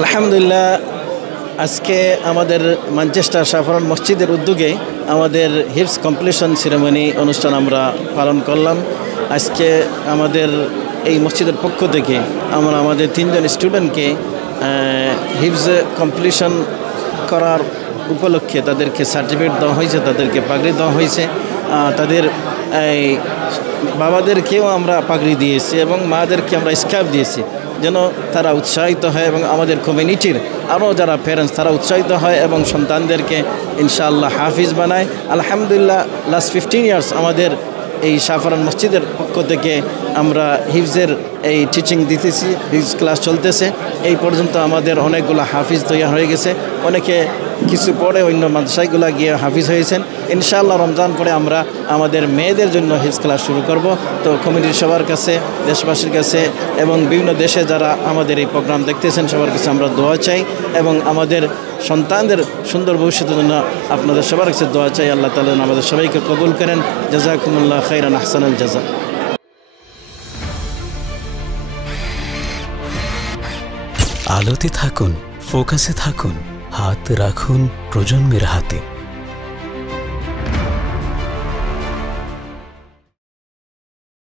আলহামদুলিল্লাহ, আজকে আমাদের ম্যানচেস্টার সাফারন মসজিদের উদ্যোগে আমাদের হিফজ কমপ্লিশন সেরেমনি অনুষ্ঠান আমরা পালন করলাম। আজকে আমাদের এই মসজিদের পক্ষ থেকে আমরা আমাদের 3 জন স্টুডেন্টকে হিফজ কমপ্লিশন করার উপলক্ষে তাদেরকে সার্টিফিকেট দেওয়া হয়েছে, তাদেরকে পাগড়ি দেওয়া হয়েছে। তাদের এই বাবাদেরকেও আমরা পাগড়ি দিয়েছি এবং মাদেরকে আমরা স্কার্ফ দিয়েছি, যেন তারা উৎসাহিত হয় এবং আমাদের কমিউনিটির আরও যারা প্যারেন্টস তারা উৎসাহিত হয় এবং সন্তানদেরকে ইনশাআল্লাহ হাফিজ বানায়। আলহামদুলিল্লাহ, লাস্ট 15 ইয়ার্স আমাদের এই সাফারন মসজিদের পক্ষ থেকে আমরা হিফজের এই টিচিং দিতেছি, হিফজ ক্লাস চলতেছে। এই পর্যন্ত আমাদের অনেকগুলো হাফিজ তৈরি হয়ে গেছে, অনেকে কিছু পরে অন্য মাদ্রাসাগুলো গিয়ে হাফিজ হয়েছেন। ইনশাআল্লাহ রমজান পরে আমরা আমাদের মেয়েদের জন্য হিফজ ক্লাস শুরু করব। তো কমিটির সবার কাছে, দেশবাসীর কাছে এবং বিভিন্ন দেশে যারা আমাদের এই প্রোগ্রাম দেখতেছেন সবার কাছে আমরা দোয়া চাই এবং আমাদের সন্তানদের সুন্দর ভবিষ্যতের জন্য আপনাদের সবার কাছে দোয়া চাই। আল্লাহ তাআলা আমাদের সবাইকে কবুল করেন। জাযাকুমুল্লাহ খাইরান, আহসানুল জাযা। আলোতে থাকুন, ফোকাসে থাকুন, হাত রাখুন প্রজন্মের হাতে।